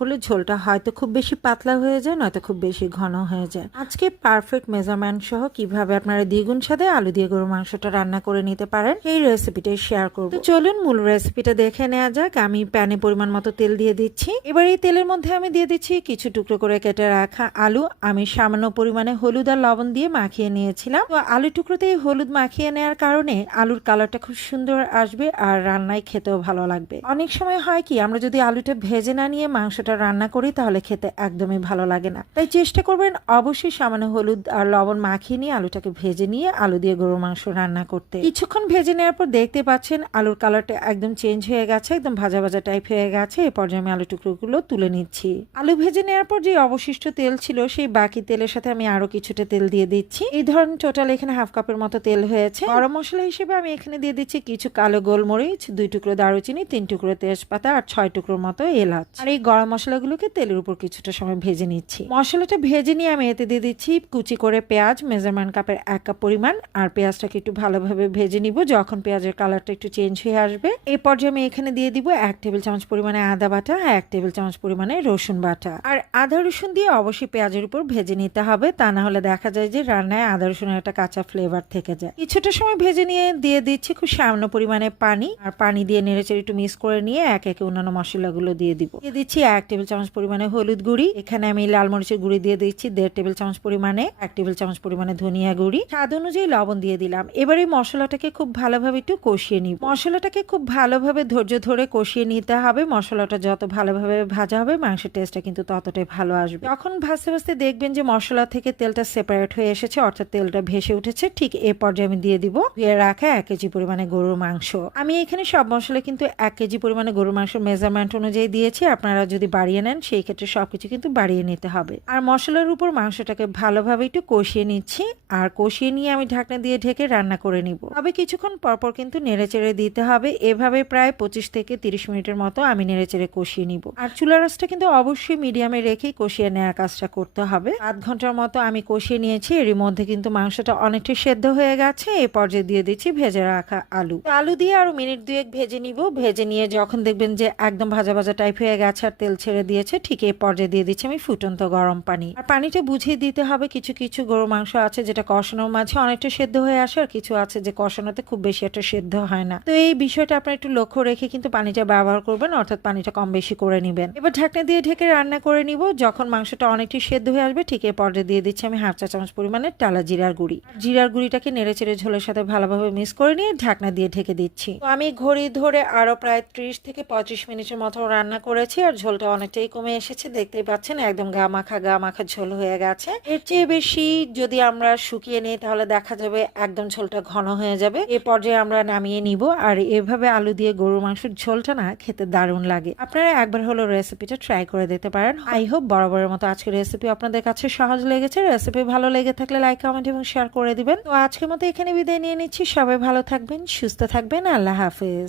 করলে ঝোলটা হয়তো খুব বেশি পাতলা হয়ে যায়, নয়তো খুব বেশি ঘন হয়ে যায়। আজকে পারফেক্ট মেজারমেন্ট সহ কীভাবে আপনারা দ্বিগুণ স্বাদে আলু দিয়ে গরু মাংসটা রান্না করে নিতে পারেন, এই রেসিপিটাই শেয়ার করব। তো চলুন মূল রেসিপিটা দেখে নেওয়া যাক। আমি প্যানে পরিমাণ মতো তেল দিয়ে দিচ্ছি। এবার এই তেলের মধ্যে আমি দিয়ে দিচ্ছি কিছু টুকরো করে কেটে রাখা আলু। আমি সামান্য পরিমাণে হলুদ আর লবণ দিয়ে মাখিয়ে নিয়েছিলাম। তো আলু টুকরোতে হলুদ মাখিয়ে নেওয়ার কারণে আলুর কালারটা খুব সুন্দর আসবে আর রান্নায় খেতেও ভালো লাগবে। অনেক সময় হয় কি, আমরা যদি আলুটা ভেজে না নিয়ে মাংসটা রান্না করি তাহলে খেতে একদমই ভালো লাগে না। তাই চেষ্টা করবেন অবশ্যই সামান্য হলুদ আর লবণ মাখিয়ে নিয়ে আলুটাকে ভেজে নিয়ে আলু দিয়ে গরুর মাংস রান্না করতে। কিছুক্ষণ ভেজে নেওয়ার পর দেখতে পাচ্ছেন আলুর কালারটা একদম চেঞ্জ হয়ে গেছে, একদম ভাজা ভাজা টাইপ হয়ে গেছে। এই পর্যায়ে আমি আলু টুকরোগুলো তুলে নিচ্ছি। আলু ভেজে নেওয়ার পর যে অবশিষ্ট তেল ছিল সেই বাকি তেলের সাথে আমি আরও কিছুটা তেল দিয়ে দিচ্ছি। এই ধরনের টোটাল এখানে হাফ কাপের মতো তেল হয়েছে। গরম মশলা হিসেবে আমি এখানে দিয়ে দিচ্ছি কিছু কালো গোলমরিচ, দুই টুকরো দারুচিনি, তিন টুকরো তেজপাতা আর ছয় টুকরোর মতো এলাচ। আর এই গরম মশলাগুলোকে তেলের উপর কিছুটা সময় ভেজে নিচ্ছি। মশলাটা ভেজে নিয়ে আমি এতে দিয়ে দিচ্ছি কুচি করে পেঁয়াজ, মেজারমেন্ট কাপের এক কাপ পরিমাণ, আর পেঁয়াজটাকে একটু ভালোভাবে ভেজে নিব যখন পেঁয়াজের কালারটা একটু চেঞ্জ হয়ে আসবে। এই পর্যায়ে আমি এখানে দিয়ে দিব এক টেবিল চামচ পরিমাণে আদা বাটা, এক টেবিল চামচ পরিমাণে রসুন বাটা। আর আদা, রসুন দিয়ে অবশ্যই পেঁয়াজের উপর ভেজে নিতে হবে, তা না হলে দেখা যায় যে রান্নায় আদা, রসুনের একটা কাঁচা ফ্লেভার থেকে যায়। কিছুটা সময় ভেজে নিয়ে দিয়ে দিচ্ছি খুব সামান্য পরিমাণে পানি, আর পানি দিয়ে নেড়েচেড়ে একটু মিক্স করে নিয়ে এক একে অন্যান্য মশলাগুলো দিয়ে দিব। দিয়ে দিচ্ছি এক টেবিল চামচ পরিমাণে হলুদ গুঁড়ি। এখানে আমি লাল মরিচের গুঁড়ি দিয়ে দিচ্ছি, দেড় টেবিল চামচ পরিমাণে, এক টেবিল চামচ পরিমাণে ধনিয়া গুঁড়ি। স্বাদ অনুযায়ী লবণ দিয়ে দিলাম। এবার এই মশলাটাকে খুব ভালোভাবে একটু কষিয়ে নিব। মশলাটাকে খুব ভালোভাবে ধৈর্য ধরে কষিয়ে নিতে হবে। মশলাটা যত ভালোভাবে ভাজা হবে, মাংসের টেস্টটা কিন্তু ততটাই ভালো আসবে। যখন ভাজতে ভাজতে দেখবেন যে মশলা থেকে তেলটা সেপারেট হয়ে এসেছে, অর্থাৎ তেলটা ভেসে উঠেছে, ঠিক এ পর্যায়ে আমি দিয়ে দিব ধুয়ে রাখা এক কেজি পরিমাণে গরুর মাংস। আমি এখানে সব মশলা কিন্তু এক কেজি পরিমাণে গরুর মাংসের মেজারমেন্ট অনুযায়ী দিয়েছি। আপনারা যদি বাড়িয়ে নেন, সেই ক্ষেত্রে সবকিছু কিন্তু বাড়িয়ে নিতে হবে। আর মশলার উপর মাংসটাকে ভালোভাবে একটু কষিয়ে নিচ্ছি, আর কষিয়ে নিয়ে আমি ঢাকনা দিয়ে ঢেকে রান্না করে নিব। তবে কিছুক্ষণ পরপর কিন্তু নেড়ে চেড়ে দিতে হবে, এভাবে প্রায় পঁচিশ থেকে তিরিশ মিনিটের মতো আমি নেড়ে চেড়ে কষিয়ে নিব। আর চুলা রসটা কিন্তু অবশ্যই মিডিয়ামে রেখেই কষিয়ে নেওয়ার কাজটা করতে হবে। আধ ঘণ্টার মতো আমি কষিয়ে নিয়েছি, এরই মধ্যে কিন্তু মাংসটা অনেকটা সেদ্ধ হয়ে গেছে এই পর্যায়ে দিয়ে দিচ্ছি ভেজে রাখা আলু। আলু দিয়ে আরও মিনিট দুয়েক ভেজে নিব। ভেজে নিয়ে যখন দেখবেন যে একদম ভাজা ভাজা টাইপ হয়ে গেছে আর তেল ছেড়ে দিয়েছে, ঠিক এই পর্যায়ে দিয়ে দিচ্ছি আমি ফুটন্ত গরম পানি। আর পানিটা বুঝিয়ে দিতে হবে, কিছু কিছু গরু মাংস আছে যেটা কষানোর মাঝে অনেকটা সেদ্ধ হয়ে আসে, আর কিছু আছে যে কষানোতে খুব বেশি একটা সেদ্ধ হয় না। তো এই বিষয়টা আপনার একটু লক্ষ্য রেখে কিন্তু পানিটা ব্যবহার করবেন, অর্থাৎ পানিটা কম বেশি করে নেবেন। এবার ঢাকনা দিয়ে ঢেকে রান্না করে নিব, যখন মাংসটা অনেকটি সেদ্ধ হয়ে আসবে, ঠিক এই পর্যায়ে দিয়ে দিচ্ছি আমি হাফ চা চামচ পরিমাণে টালা জিরার গুঁড়ি। জিরার গুঁড়িটাকে নেড়ে চেড়ে ঝোলের সাথে ভালোভাবে মিক্স করে নিয়ে ঢাকনা দিয়ে ঢেকে দিচ্ছি। তো আমি ঘড়ি ধরে আরও প্রায় ত্রিশ থেকে পঁয়ত্রিশ মিনিটের মতো রান্না করেছি, আর ঝোলটা অনেকটাই কমে এসেছে, দেখতেই পাচ্ছেন একদম গা মাখা গা মাখা ঝোল হয়ে গেছে। এর চেয়ে বেশি যদি আমরা শুকিয়ে নিই, তাহলে দেখা যাবে একদম ঝোলটা ঘন হয়ে যাবে। এ পর্যায়ে আমরা নামিয়ে নিব, আর এভাবে আলু দিয়ে গরুর মাংসের ঝোলটা না খেতে দারুণ লাগে। আপনারা একবার হলো রেসিপিটা ট্রাই করে দিতে পারেন। আই হোপ বরাবরের মতো আজকের রেসিপি আপনাদের কাছে সহজ লেগেছে। রেসিপি ভালো লেগে থাকলে লাইক কমেন্ট এবং শেয়ার করে দিবেন। তো আজকের মতো এখানে বিদায় নিয়ে নিচ্ছি। সবাই ভালো থাকবেন, সুস্থ থাকবেন। আল্লাহ হাফেজ।